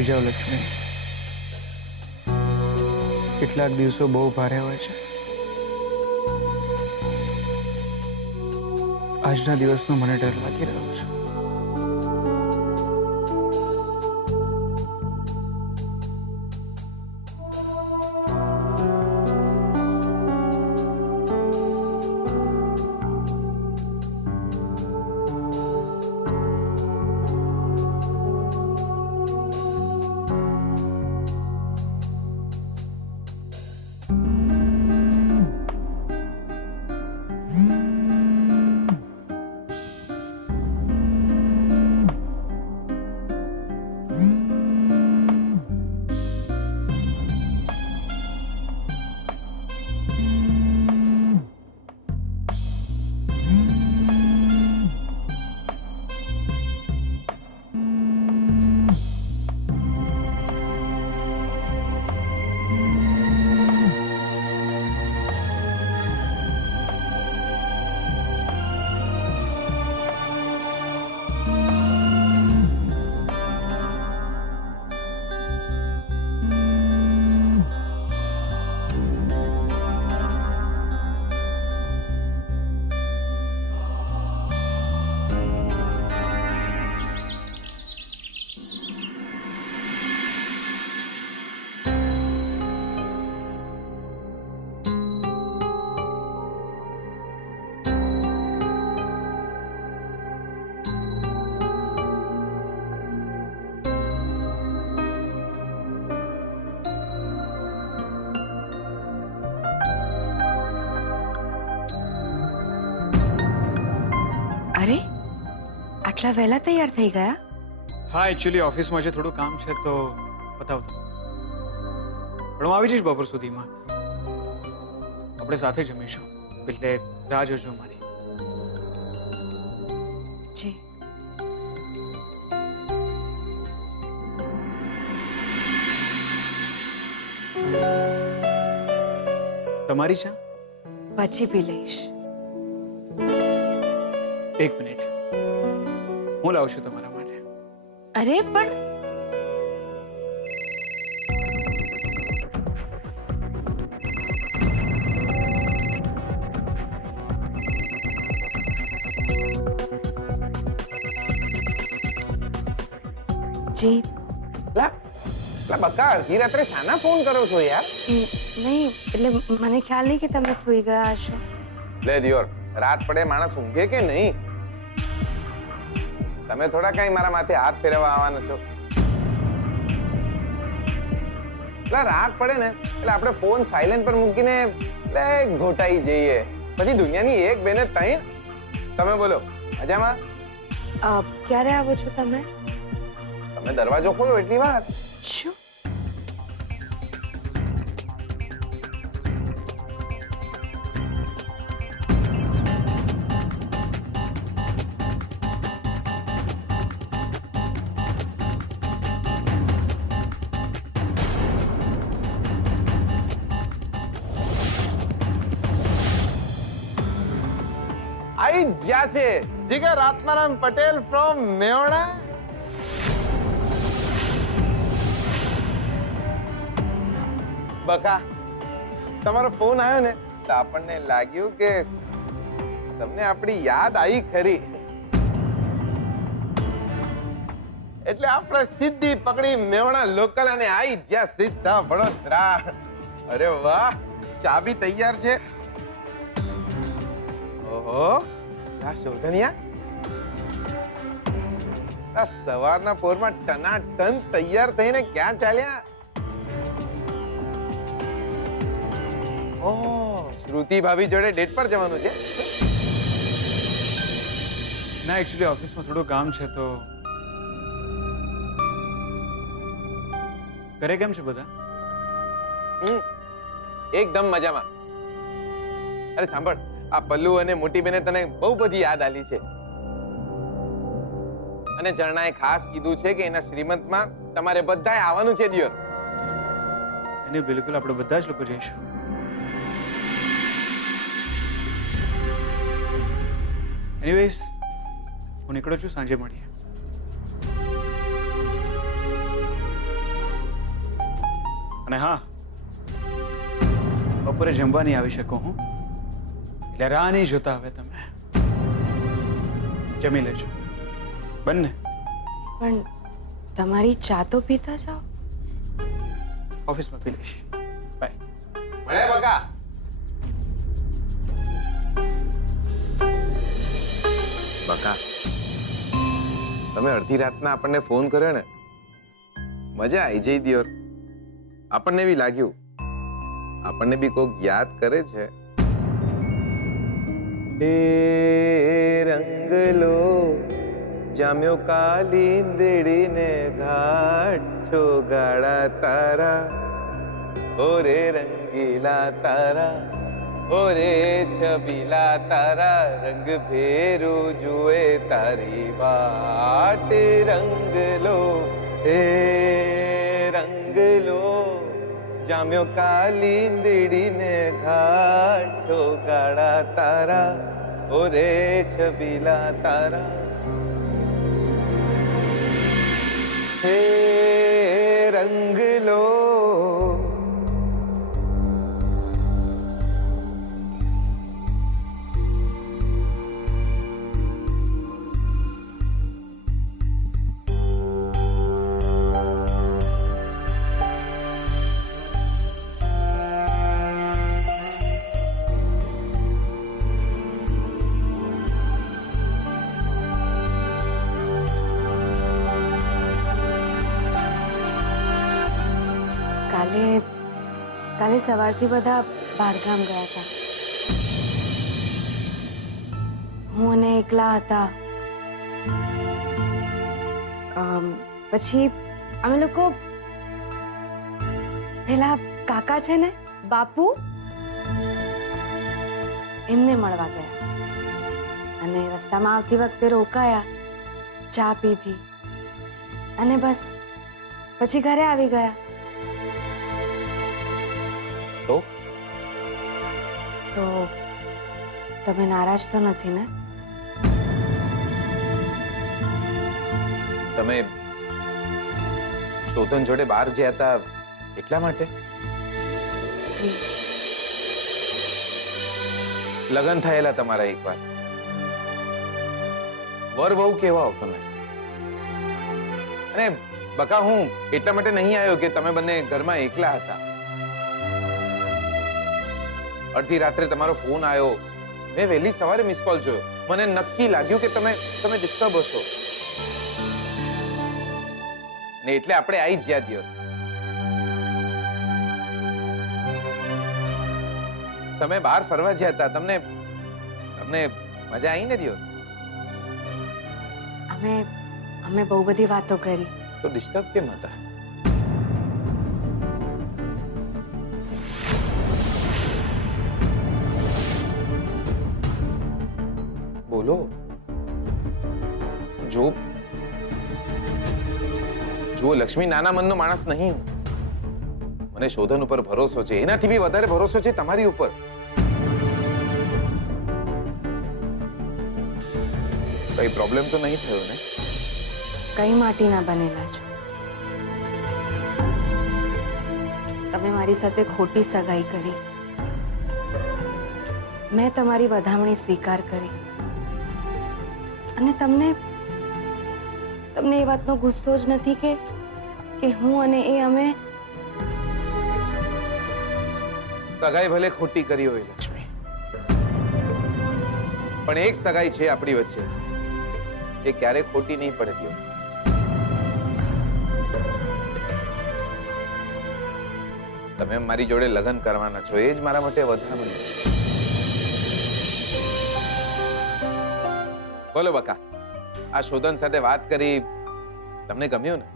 સુઈ જાઓ લક્ષ્મી. કેટલાક દિવસો બહુ ભારે હોય છે. આજના દિવસનો મને ડર લાગી રહ્યો છે. અરે આટલા વહેલા તૈયાર થઈ ગયા? હા, એકચ્યુઅલી ઓફિસમાં જે થોડું કામ છે તો બતાવતો. પણ હું આવી જઈશ બપોર સુધીમાં. આપણે સાથે જમીશું, એટલે રાહ જોજો મારી. જી. તમારી ચા? પછી પી લઈશ. એક મિનિટ, હું લાવું છું તમારા માટે. અરે પણ જી. બકા અડધી રાત્રે શાના ફોન કરો છો યાર? નહીં, એટલે મને ખ્યાલ નહીં કે તમે સૂઈ ગયા હશો. લે દિયોર, રાત પડે માણસ ઊંઘે કે નહીં? તમે થોડા કઈ મારા માથે હાથ ફેરવવા આવવાના છો? એટલે રાત પડે ને એટલે આપણે ફોન સાયલેન્ટ પર મૂકીને એટલે ઘોટાઈ જઈએ. પછી દુનિયાની એક બેને ત્રણ. તમે બોલો, મજામાં? ક્યારે આવો છો તમે? તમે દરવાજો ખોલો એટલી વાર. શું? આઈ જ્યાં છે જીગર આત્મારામ પટેલ ફ્રોમ મેવાડા. બકા તમારો ફોન આવ્યો ને તો આપણને લાગ્યું કે તમને આપણી યાદ આવી ખરી, એટલે આપણે સીધી પકડી મેવાડા લોકલ અને આઈ જ્યાં સીધા વડોદરા. અરે વાહ, ચાબી તૈયાર છે. ઓહો, આ શોધનિયા સવારના પોરમાં ટનાટન તૈયાર થઈને ક્યાં ચાલ્યા? ઓહ, શ્રુતિ ભાભી જોડે ડેટ પર જવાનું છે? ના, એકચ્યુઅલી ઓફિસમાં થોડું કામ છે તો. ઘરે કેમ છે બધા? એકદમ મજામાં. અરે સાંભળ, આ પલ્લુ અને મોટી બેને તને બહુ બધી યાદ આલી છે, અને ઝરણાએ ખાસ કીધું છે કે એના શ્રીમંતમાં તમારે બધાએ આવવાનું છે દિયોર. એને બિલકુલ આપણે બધા જ લોકો જઈશું. એનીવેઝ, હું નીકળું છું, સાંજે મળીએ. અને હા, બપોરે જમવા નહીં આવી શકું હું, એટલે રાહ નહીં જોતા હવે તમે જમી લેજો બંને. પણ તમારી ચા તો પીતા જાઓ. ઓફિસમાં પી લઈશ. બાય. મળે બકા. બકા, તમે અડધી રાતના આપણને ફોન કર્યો ને, મજા આવી જઈ દિયોર. આપણને બી લાગ્યું આપણને બી કોક યાદ કરે છે. એ રંગલો જામ્યો કાલિંદડીને ઘાટ છો ગાડા તારા, ઓરે રંગીલા તારા, ઓરે છબીલા તારા, રંગ ભેરું જુએ તારી વાટ. રંગલો હે રંગલો જામ્યો કાલિંદડીને ઘાટ છો ગાડા તારા, ઓરે છબીલા તારા. હે રંગલો કાલે સવારથી બધા બહારગામ ગયા હતા. હું અને એકલા હતા. પછી અમે લોકો પેલા કાકા છે ને બાપુ, એમને મળવા ગયા અને રસ્તામાં આવતી વખતે રોકાયા, ચા પીધી અને બસ પછી ઘરે આવી ગયા. તો તમે નારાજ તો નથી ને? તમે શોધન જોડે બહાર ગયા હતા એટલા માટે? જી. લગ્ન થયેલા તમારા એકવાર. વર વહુ કેવા હો તમે? અને બકા, હું એટલા માટે નહીં આવ્યો કે તમે બંને ઘરમાં એકલા હતા. અડધી રાત્રે તમારો ફોન આવ્યો, મેં વહેલી સવારે મિસ કોલ જોયો, મને નક્કી લાગ્યું કે તમે ડિસ્ટર્બ હશો ને એટલે આપણે આવી જ ગયા દિયોર. તમે બહાર ફરવા ગયા હતા, તમને મજા આવી ને દિયોર? અમે બહુ બધી વાતો કરી. તો ડિસ્ટર્બ કેમ હતા? બોલો. જો લક્ષ્મી નાના મનનો માણસ નહીં. મને શોધન ઉપર ભરોસો છે, એનાથી બી વધારે ભરોસો છે તમારી ઉપર. કઈ પ્રોબ્લેમ તો નહીં થયો ને? કઈ માટીના બનેલા છો તમે. મારી સાથે ખોટી સગાઈ કરી, મેં તમારી વધામણી સ્વીકાર કરી અને તમને એ વાતનો ગુસ્સો જ નથી કે હું અને એ અમે સગાઈ ભલે ખોટી કરી હોય લક્ષ્મી, પણ એક સગાઈ છે આપણી વચ્ચે, એ ક્યારે ખોટી નહીં પડે દિયો. તમે મારી જોડે લગ્ન કરવાના છો, એ જ મારા માટે વધામણી. બોલો બકા, આ શોધન સાથે વાત કરી, તમને ગમ્યું ને?